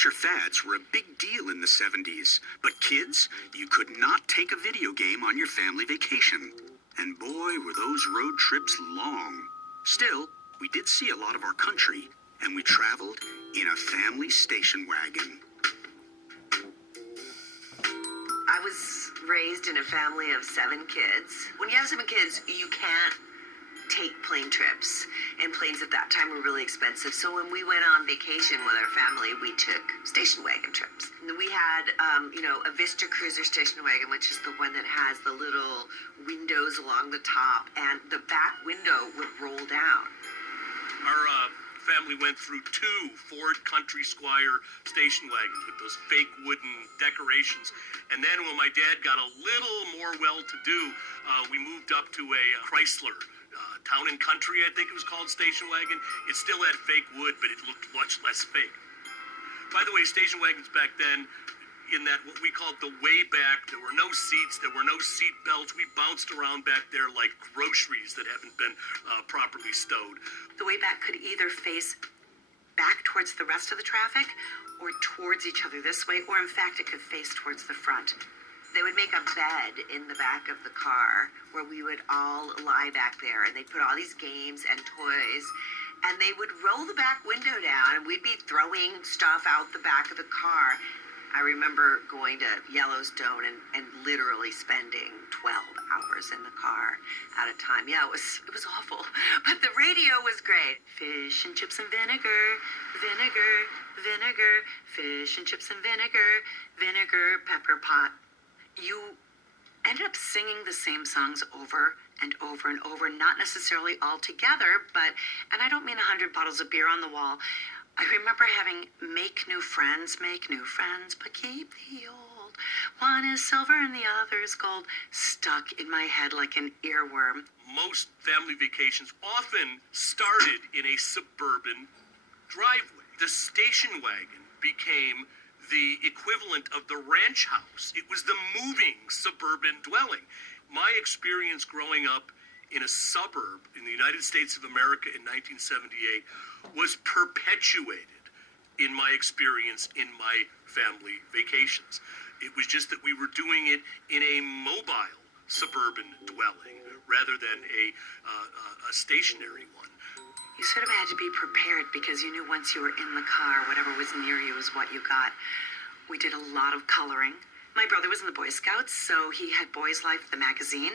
Sims-Fletcher fads were a big deal in the 70s. But kids, you could not take a video game on your family vacation. And boy, were those road trips long. Still, we did see a lot of our country, and we traveled in a family station wagon. I was raised in a family of 7 kids. When you have 7 kids, you can't take plane trips, and planes at that time were really expensive. So when we went on vacation with our family, we took station wagon trips. And we had, a Vista Cruiser station wagon, which is the one that has the little windows along the top, and the back window would roll down. Our family went through 2 Ford Country Squire station wagons with those fake wooden decorations. And then when my dad got a little more well-to-do, we moved up to a Chrysler Town and Country, I think it was called, station wagon. It still had fake wood, but it looked much less fake. By the way, station wagons back then, in that what we called the way back, there were no seats, there were no seat belts. We bounced around back there like groceries that haven't been properly stowed. The way back could either face back towards the rest of the traffic or towards each other this way, or in fact it could face towards the front. They would make a bed in the back of the car where we would all lie back there, and they'd put all these games and toys, and they would roll the back window down, and we'd be throwing stuff out the back of the car. I remember going to Yellowstone and literally spending 12 hours in the car at a time. Yeah, it was awful, but the radio was great. Fish and chips and vinegar, vinegar, vinegar, fish and chips and vinegar, vinegar, pepper pot. You ended up singing the same songs over and over and over, not necessarily all together, but, and I don't mean 100 bottles of beer on the wall. I remember having make new friends, but keep the old. One is silver and the other is gold, stuck in my head like an earworm. Most family vacations often started in a suburban driveway. The station wagon became the equivalent of the ranch house. It was the moving suburban dwelling. My experience growing up in a suburb in the United States of America in 1978 was perpetuated in my experience in my family vacations. It was just that we were doing it in a mobile suburban dwelling rather than a stationary one. You sort of had to be prepared because you knew once you were in the car, whatever was near you was what you got. We did a lot of coloring. My brother was in the Boy Scouts, so he had Boy's Life, the magazine.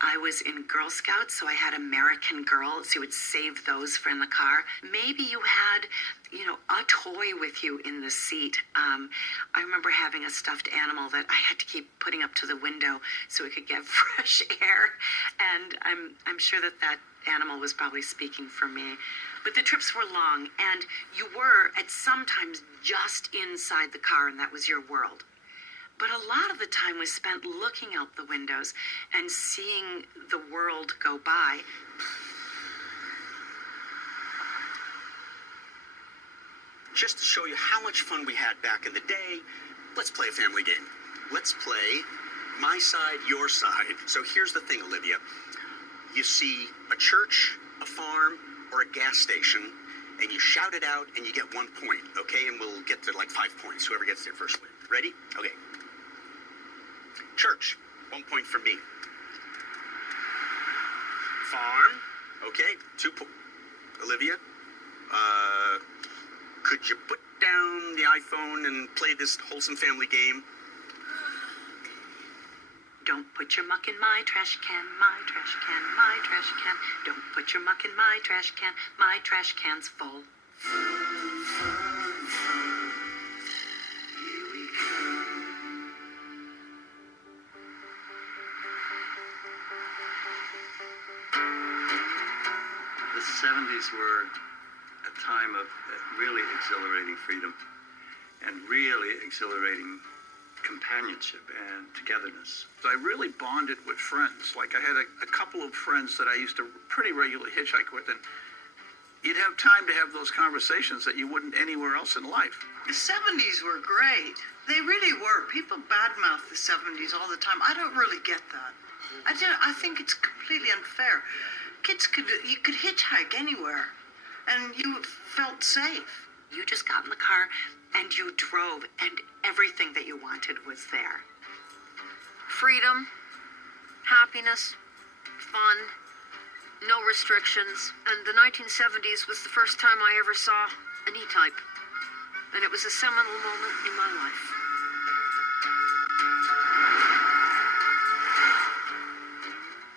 I was in Girl Scouts, so I had American Girl, so you would save those for in the car. Maybe you had, a toy with you in the seat. I remember having a stuffed animal that I had to keep putting up to the window so it could get fresh air. And I'm sure that animal was probably speaking for me. But the trips were long, and you were at sometimes just inside the car, and that was your world. But a lot of the time was spent looking out the windows and seeing the world go by. Just to show you how much fun we had back in the day, let's play a family game. Let's play my side, your side. So here's the thing, Olivia. You see a church, a farm, or a gas station, and you shout it out, and you get 1 point, okay? And we'll get to like 5 points, whoever gets there first. Ready? Okay. Church, 1 point for me. Farm, okay, 2 points. Olivia, could you put down the iPhone and play this wholesome family game? Don't put your muck in my trash can, my trash can, my trash can. Don't put your muck in my trash can's full. The 70s were a time of really exhilarating freedom and really exhilarating companionship and togetherness. I really bonded with friends. Like I had a couple of friends that I used to pretty regularly hitchhike with, and you'd have time to have those conversations that you wouldn't anywhere else in life. The 70s were great. They really were. People badmouth the 70s all the time. I don't really get that. I think it's completely unfair. You could hitchhike anywhere, and you felt safe. You just got in the car and you drove, and everything that you wanted was there. Freedom, happiness, fun, no restrictions. And the 1970s was the first time I ever saw an E-Type. And it was a seminal moment in my life.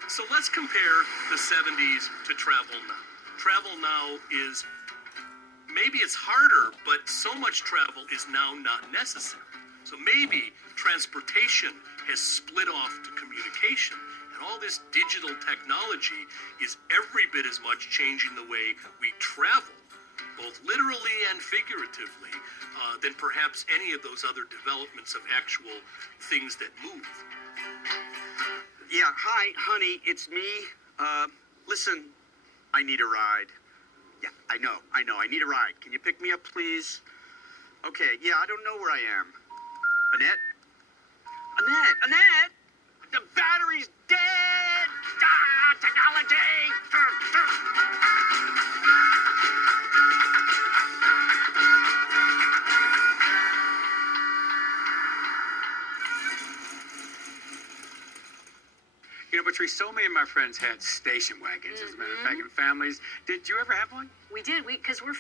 So let's compare the 70s to travel now. Travel now is, maybe it's harder, but so much travel is now not necessary. So maybe transportation has split off to communication, and all this digital technology is every bit as much changing the way we travel, both literally and figuratively, than perhaps any of those other developments of actual things that move. Yeah, hi, honey, it's me. Listen, I need a ride. Yeah, I know, I need a ride. Can you pick me up, please? Okay, yeah, I don't know where I am. Annette? Annette! The battery's dead! Ah, technology! You know, Patrice, so many of my friends had station wagons, as a matter of fact, in families. Did you ever have one? We did, because we're